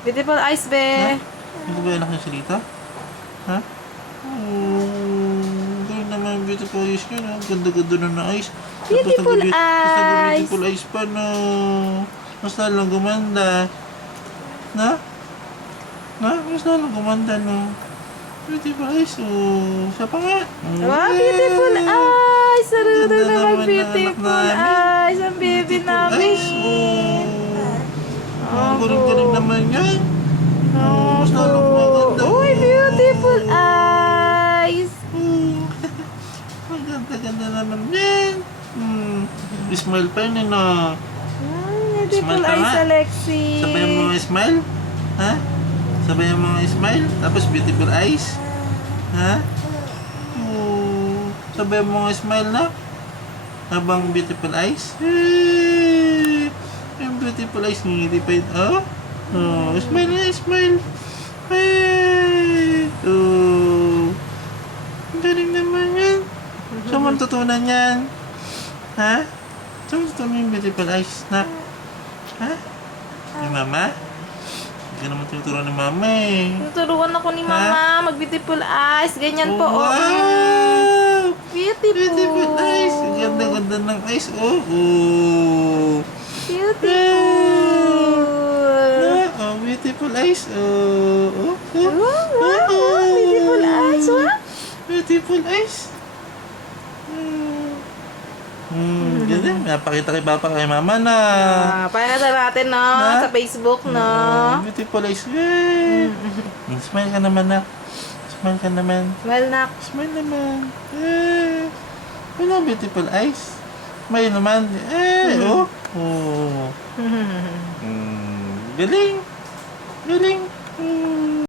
Beautiful eyes, be. Ha? Hindi ko ba anak niya salita? Ha? Oh, galing naman yung beautiful eyes niya, no? Ganda-ganda na na eyes. Beautiful Tapos eyes. beautiful eyes pa, no? Mas lalong gumanda. Na? Na? Mas lalong gumanda, no? Beautiful eyes, oh. Siya pa nga. Wow, beautiful eyes. Sarado Ganda naman naman ng beautiful anak namin. eyes. Ang baby Beautiful namin. eyes, oh. Ang galing-galing naman yan. Oh, mas lalong maganda. Uy, beautiful eyes. Ang ganda-ganda naman yan. Smile pa yun, ano? Beautiful Smile ka eyes, nga. Alexi. Sabayan mo mga smile? Ha? Sabayan mo mga smile? Tapos beautiful eyes? Ha? Oh, sabayan mo mga smile na? Habang beautiful eyes? Yung beautiful eyes, hindi pa yun. Oh? Oh, smile na, smile. Hey! Oh. Ang galing naman yan. Saan mo natutunan yan? Ha? Saan mo natutunan yung beautiful eyes? Na? Ha? Yung mama? Hindi ka naman tinuturuan ng mama eh. Tuturuan ako ni Mama. Mag-beautiful eyes. Ganyan po. Oh. Wow! Beautiful. Beautiful eyes. Ang ganda-ganda ng eyes. Oh, oh. Beautiful. Oh, beautiful eyes. Oh, oh, oh. Wow, beautiful eyes. Wow. Beautiful eyes. Ganda. Napakita kay Papa kay Mama na. Panatan natin, no? Ha? Sa Facebook, no? Beautiful eyes. Eh. Smile ka naman na. Smile ka naman. Well, nak. Smile naman. Eh. Wala beautiful eyes. Smile naman. Eh. Oh. Oh. Galing. Galing.